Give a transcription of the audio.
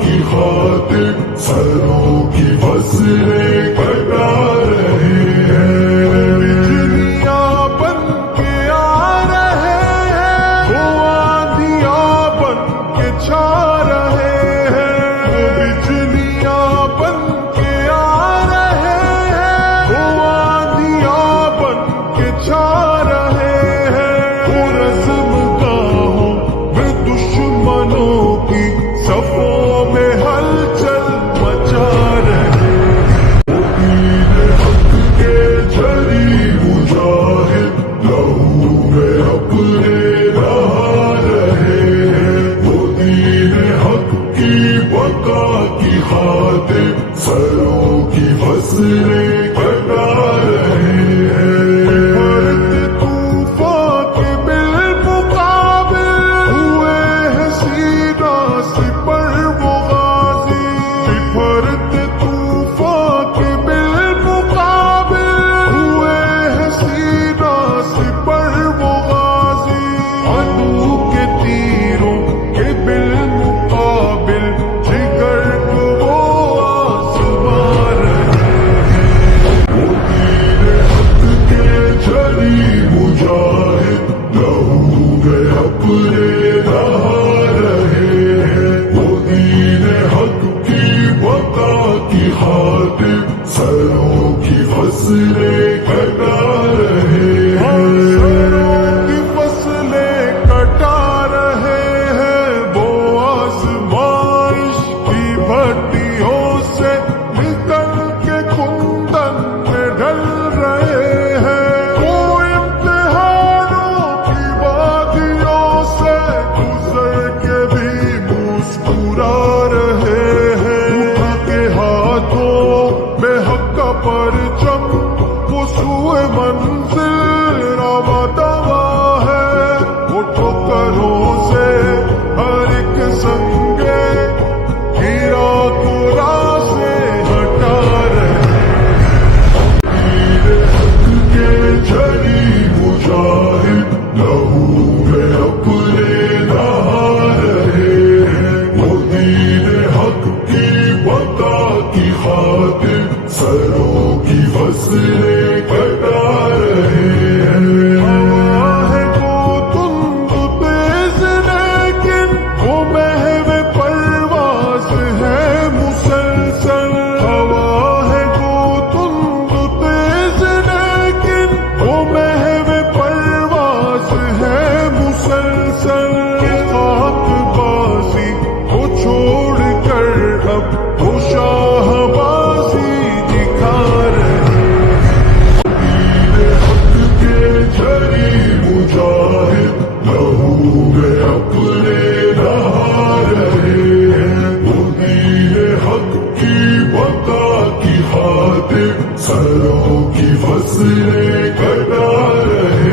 کی خاطر سروں کی فصلیں کٹا رہے ہیں، بجلیاں بن کے آ رہے ہیں، وہ آندھیاں بن کے چھا رہے ہیں، بجلیاں بن کے آ رہے ہیں، وہ آندھیاں بن کے چھا رہے ہیں، وہ رزم گاہوں میں دشمنوں کی صفوں میں ہلچل مچا رہے ہیں، وہ دین حق کے جری مجاہد لہو میں اپنے نہا رہے ہیں، وہ دین حق کی بقا کی خاطر سروں کی فصلیں کٹا رہے ہیں، سروں کی فصلیں کٹا رہے ہیں، سروں کی فصلیں کٹا رہے ہیں، وہ آزمائش کی بھٹیوں سے نکل کے کندن میں ڈل رہے ہیں، وہ امتحانوں کی وادیوں سے گزر کے بھی مسکرا رہے ہیں، اٹھا کے ہاتھوں میں حق کا پرچم وہ سوئے منزل رواں دواں ہے، وہ ٹھوکروں سے ہر ایک سنگے گرا کو راہ سے ہٹا رہے ہیں، دین حق کے جری مجاہد لہو میں اپنے نہا رہے ہیں، وہ دین حق کی بقا کی خاطر سروں کی فصلیں کٹا رہے ہیں، ہوا ہے وہ تند تیز لیکن وہ محو پرواز ہے مسلسل، ہوا ہے وہ تند تیز لیکن وہ محو پرواز ہے مسلسل، خاک بازی کو چھوڑ کر اب وہ شاہ بازی دکھا رہے ہیں، دین حق کے جری مجاہد لہو میں اپنے نہا رہے ہیں، وہ دین حق کی بقا کی خاطر سروں کی فصلیں کٹا رہے ہیں۔